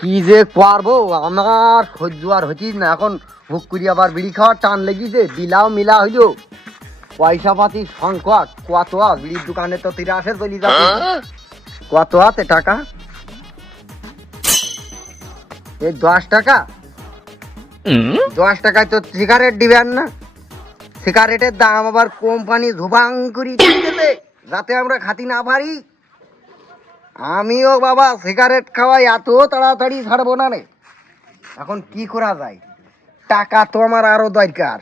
কি যে পারব? আমার সহ্য আর হচ্ছিস না। এখন ভুক করি আবার বিড়ি খাওয়ার টান লেগিছে। বিলাও মিলা হইল। পয়সা পাতি সংকট কত? বিড়ির দোকানে তো আসে চলি যাচ্ছে। কত আছে টাকা? এই দশ টাকা? দশ টাকায় তো সিগারেট দিবেন না। সিগারেটের দাম আবার কোম্পানি ধুবাং করি যাতে আমরা খাতি না পারি। আমিও বাবা সিগারেট খাওয়াই, এত তাড়াতাড়ি ছাড়বো না রে এখন কি করা যায়? টাকা তো আমার আরও দরকার।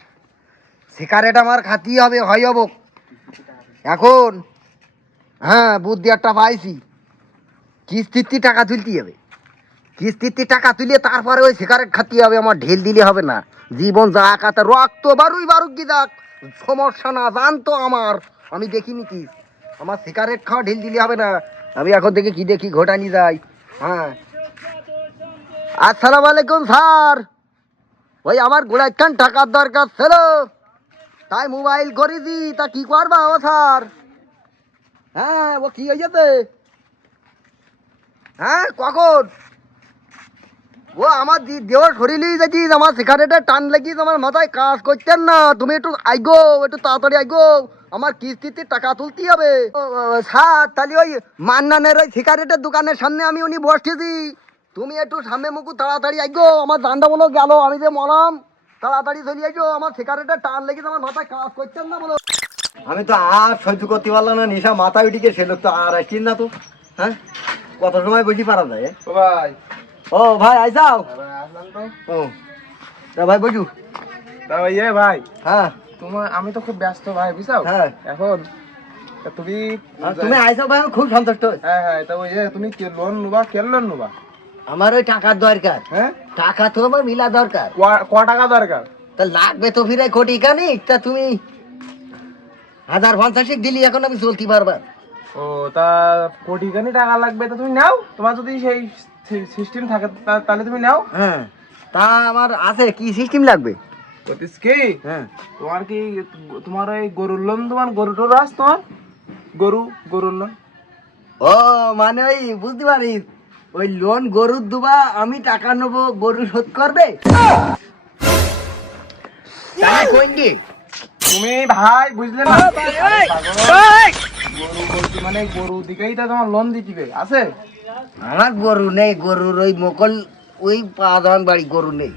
সিগারেট আমার খাতি হবে, হয় হব। এখন হ্যাঁ বুদ্ধি একটা পাইছি। কিস্তিতে টাকা তুলতে হবে। কিস্তিতে টাকা তুলে তারপরে ওই সিগারেট খাতি হবে, আমার ঢেল দিলে হবে না। জীবন যা কাতে রক্ত বারুই বারুক কি যাক, সমস্যা না, জানতো আমার। আমি দেখিনি কি? আমার সিগারেট খাওয়া ঢিল দিলে হবে না। আমি এখন থেকে কি দেখি ঘটানি যাই। হ্যাঁ। আসসালামু আলাইকুম, স্যার। ওই আমার গোড়াইখান টাকার দরকার ছিল। তাই মোবাইল করেছি, তা কি করবা ও, স্যার? হ্যাঁ ও কি হয়ে হয়েছে হ্যাঁ কখন? ও আমার দেওয়ার শরীরই দেখিস আমার সিগারেটের টান লেগিস আমার মাথায় কাজ করতেন না। তুমি একটু আইগো একটু তাড়াতাড়ি আইগো। আমার কিস্তিতে টাকা তুলতে হবে। স্যার তাহলে ওই মান্নানের ওই সিগারেটের দোকানের সামনে আমি উনি বসতেছি। তুমি একটু সামনে মুখু তাড়াতাড়ি আইগো। আমার জানটা বলো গেল আমি যে মলাম তাড়াতাড়ি চলে আইগো আমার সিগারেটের টান লেগেছে আমার মাথায় কাজ করতেন না বলো। আমি তো আর সহ্য করতে পারলাম না নিশা মাথায় উঠিকে সে লোক তো আর আসছিস না তো। হ্যাঁ? কত সময় বুঝি পারা যায়? ভাই। ও ভাই আসলাম তো। ও। তা ভাই বুঝু তা ভাই এ ভাই হ্যাঁ। তোমার আমি তো খুব ব্যস্ত ভাই বুঝছ? হ্যাঁ। এখন তুমি তুমি আইসাও ভাই খুব সন্তুষ্ট হ্যাঁ হ্যাঁ তা ওই তুমি কে লোন নেবা কে লোন নেবা? আমার ওই টাকার দরকার। হ্যাঁ? টাকা তো আমার মিলা দরকার। ক- টাকা দরকার? তা লাগবে তো ফিরে কোটি কানি তা তুমি হাজার পঞ্চাশিক দিলি এখন আমি চলতে পারবা ও তা কোটি খানি টাকা লাগবে তা তুমি নাও। তোমার যদি সেই সিস্টেম থাকে তা- তাহলে তুমি নাও। হ্যাঁ তা আমার আছে কি সিস্টেম লাগবে? বলতিস কি? হ্যাঁ। তোমার কি তোমার ওই গরুর লোন তোমার গরু টরু আস তোমার? গরু গরুর লোন ও মানে ওই বুঝতে পারিস ওই লোন গরুর দুবা আমি টাকা নেব গরু শোধ করবে? তুমি ভাই বুঝলে না? গরু বলছি মানে গরু দিকেই তো তোমার লোন দিতে আছে? আমার গরু নেই গরুর ওই মোকল ওই পাদান বাড়ি গরু নেই।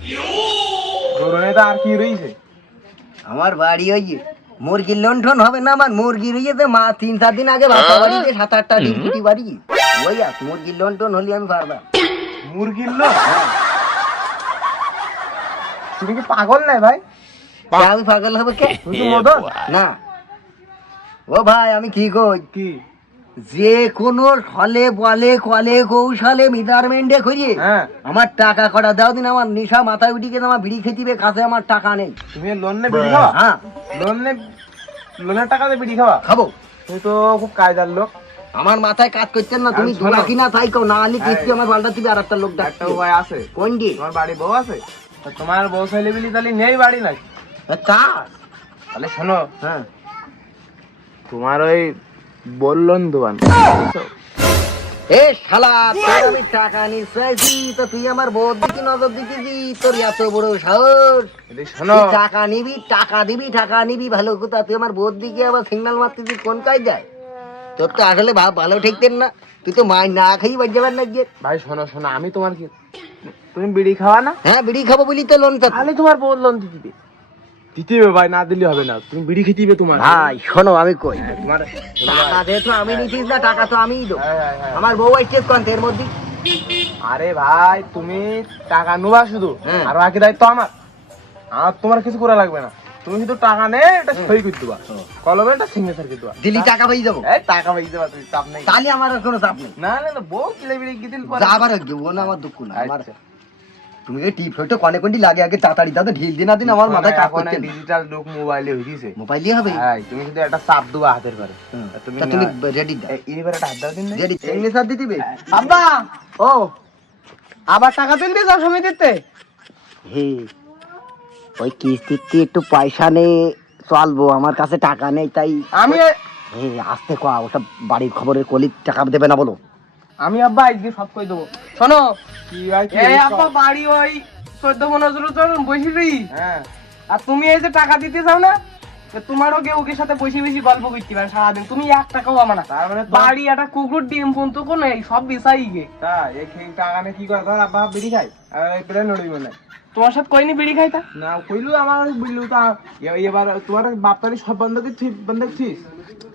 গরু নেই তো আর কি রয়েছে আমার বাড়ি ওই মুরগির লন্ঠন হবে না আমার মুরগি রয়েছে মা তিন চার দিন আগে ভাষা বাড়িতে সাত আটটা ডিম ফুটি বাড়ি। ওই আস মুরগির লন্ঠন হলে আমি পারবা। মুরগির লোন? তুমি কি পাগল নাই ভাই? আমি পাগল হবে কে? না। ও ভাই আমি কি কই? কি? যে কোনো ছলে বলে কলে কৌশলে মিটারমেন্টে করিয়ে হ্যাঁ। আমার টাকা কটা দাও দিন আমার নেশা মাথায় উঠিকে আমার বিড়ি খেতিবে কাছে আমার টাকা নেই। তুমি লোন নে বিড়ি খাওয়া হ্যাঁ। লোন নে লোনের টাকা দিয়ে বিড়ি খাওয়া খাব। তুমি তো খুব কায়দার লোক। আমার মাথায় কাজ করছেন না তুমি শোনো। কিনা তাই কও না হলে কিস্তি আমার পাল্টা দিবে আর একটা লোক একটা ডাকতে উপায় আছে। কোন দি তোমার বাড়ি বউ আছে? তোমার বউ ছেলে বিলি তাহলে নেই বাড়ি নাকি? তা? তাহলে শোনো। হ্যাঁ। তোমার ওই বললন দোকান। এ শালা তোর আমি টাকা নিশ্চয়ছি তো তুই আমার বোধ দিকে নজর দিতেছি তোর এত বড় সাহস। টাকা নিবি টাকা দিবি টাকা নিবি ভালো কথা তুই আমার বোধ দিকে আবার সিগন্যাল মারতেছিস কোন কায়দায় তোর তো আসলে ভাব ভালো ঠিকতেন না তুই তো মাই না খাই বাজ যাবার না গিয়ে ভাই শোনো শোনো আমি তোমার কি তুমি বিড়ি খাওয়া না? হ্যাঁ বিড়ি খাব বলি তো লোন তাহলে তোমার বউ লোন দিতে দিবে। দিতে হবে ভাই না দিলে হবে না। তুমি বিড়ি খেতে দিবে তোমার। ভাই শোনো আমি কই? তোমার টাকা যেহেতু আমি নিতিস না টাকা তো আমিই দেবো। হ্যাঁ, হ্যাঁ, হ্যাঁ। আমার বউ আসছে কোন এর মধ্যে? আরে ভাই তুমি টাকা নেবা শুধু। আর বাকি দায়িত্ব আমার। আর তোমার কিছু করা লাগবে না। তুমি শুধু টাকা নে এটা সই করে দেবা। কলমে এটা সিগনেচার করে দেবা। দিলি টাকা পাই যাব। এই টাকা পাই দেবা তুমি চাপ নেই। তাহলে আমার কোনো চাপ নেই। না না না বউ কিলে বিড়ি গিদিল পরে। আগে ও না আমার দুঃখ না আমার আচ্ছা। তুমি এই টিপ ফটো কনে কোনটি লাগে আগে তাড়াতাড়ি দাও ঢিল দিন না দিন আমার মাথায় কাজ করতে না। ডিজিটাল লোক মোবাইলে হয়ে গেছে। মোবাইলই হবে? হ্যাঁ তুমি শুধু একটা চাপ দেবা হাতের। আর তুমি তুমি রেডি দাও। এই- এইবার একটা হাত দাও দিন। রেডি সিগনেচার দিয়ে দিবে আব্বা! ও আবার টাকা তুলতে যাও সমিতিতে হে ওই কিস্তিতে একটু পয়সা নেই চলবো আমার কাছে টাকা নেই তাই আমি হে আসতে কয়া ওটা বাড়ির খবরের কলির টাকা দেবে না বলো। আমি আব্বা আজকে সব কই দেবো। শোনো বাড়ি ওই চোদ্দ পনেরো হ্যাঁ। আর তুমি এই যে টাকা দিতে চাও না তোমারও কেউ ওকে সাথে বসে বেশি গল্প করতে পারে সারাদিন। তুমি এক টাকাও আমার না। মানে তো- বাড়ি একটা কুকুর ডিম পর্যন্ত কোন এই সব বিষয় গে তা টাকা নিয়ে কি করে? ধর আব্বা বিড়ি খাই। আর এই প্লেন নড়িব না তোমার সাথে কইনি বিড়ি খাইতা না কইলু আমার বললু তা। এবার তোমার সব বন্ধ কি ঠিক বন্ধ ঠিক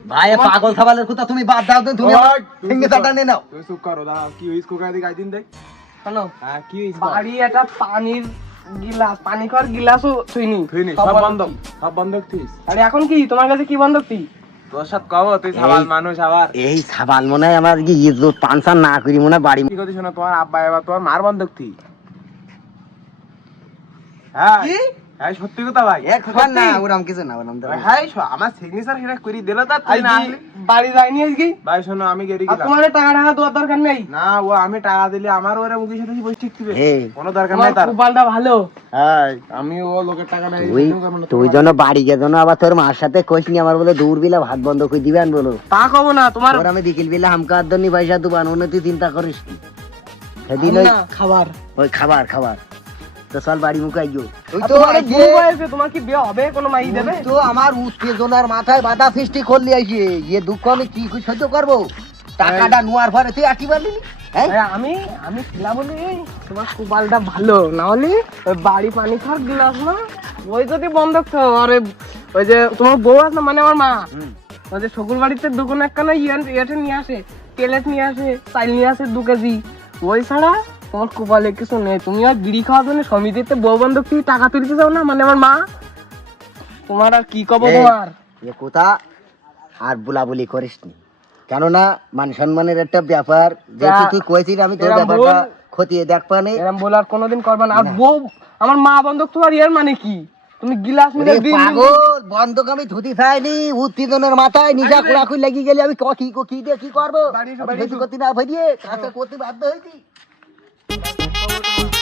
ভাই পাগল খাবালের কথা তুমি বাদ দাও তো তুমি নিয়ে নাও। তুই চুপ করো দাঁড়াও কি হইস দিকে আইদিন দেখ। শোনো হ্যাঁ কি বাড়ি একটা পানির গিলাস পানি খাওয়ার গিলাসও থুইনি। তুই সব সব বন্ধ। বন্ধ সব বন্ধ থিস আরে এখন কি? তোমার কাছে কি বন্ধক থি তোর সাথে কব তুই সাবাল মানুষ আবার। এই সাবাল মনে হয় আমার কি ইজ্জত পানসান না করি মনে হয় বাড়ি কি কথা শোনো তোমার আব্বা এবার তোমার মার বন্ধক থি হ্যাঁ। কি? হ্যাঁ সত্যি কথা ভাই। এক না ওরম কিছু না ওরম হ্যাঁ আমার সিগনেচার সেটা করে দিল তা তুই না বাড়ি যায়নি আজকে? ভাই শোনো আমি গেরি গেলাম। তোমার টাকা টাকা দেওয়ার দরকার নেই? না ও আমি টাকা দিলে আমার ওরা মুখের সাথে বসে ঠিক দিবে। কোনো দরকার নাই তার। কপালটা ভালো। হ্যাঁ আমি ও লোকের টাকা নাই তুই যেন বাড়ি গে যেন আবার তোর মার সাথে কইস নি আমার বলে দূর বিলা ভাত বন্ধ করে দিবেন বলো। তা কব না তোমার আমি বিকেল বেলা হামকা আদনি পয়সা দুবান ওনে তুই চিন্তা করিস কি সেদিন ওই খাবার। ওই খাবার খাবার। তো চল বাড়ি মুখে আইও মাথায় বাধা সৃষ্টি করলি ইয়ে দুঃখ আমি কি সহ্য করব? টাকাটা নোয়ার পরে তুই আটি পারলি নি? হ্যাঁ? আরে আমি আমি ছিলাম বলে তোমার কপালটা ভালো না হলে বাড়ি পানি খাওয়ার গ্লাস না? ওই যদি বন্ধ আরে ওই যে তোমার বউ আছে মানে আমার মা? ওই যে শকুর বাড়িতে দোকান একখানা ইয়ে নিয়ে আসে প্লেট নিয়ে আসে চাল নিয়ে আসে দু কেজি। ওই ছাড়া তোমার কপালে কিছু নেই। তুমি আর বিড়ি খাওয়ার জন্য সমিতিতে বউ বন্ধক থেকে টাকা তুলতে চাও না? মানে আমার মা? তোমার আর কি কব তোমার? এ কথা? আর বুলাবুলি করিস নি। কেননা মান সম্মানের একটা ব্যাপার। যেহেতু তুই কইছিস আমি তোর ব্যাপারটা খতিয়ে দেখ পানে। এরম বলে আর কোনোদিন করবা না। আর বউ আমার মা বন্ধক তোমার ইয়ের মানে কি? তুমি গিলাস মিলে দিন পাগল বন্ধক আমি ধুতি খাইনি উত্তেজনার মাথায় নিজা কুড়াকুড়ি লাগি গেলে আমি ক- কি দিয়ে কি করব? বাড়ি- বাড়ি- বেশি করতে না ভরিয়ে কাজটা করতে বাধ্য হয়েছি। Hold on.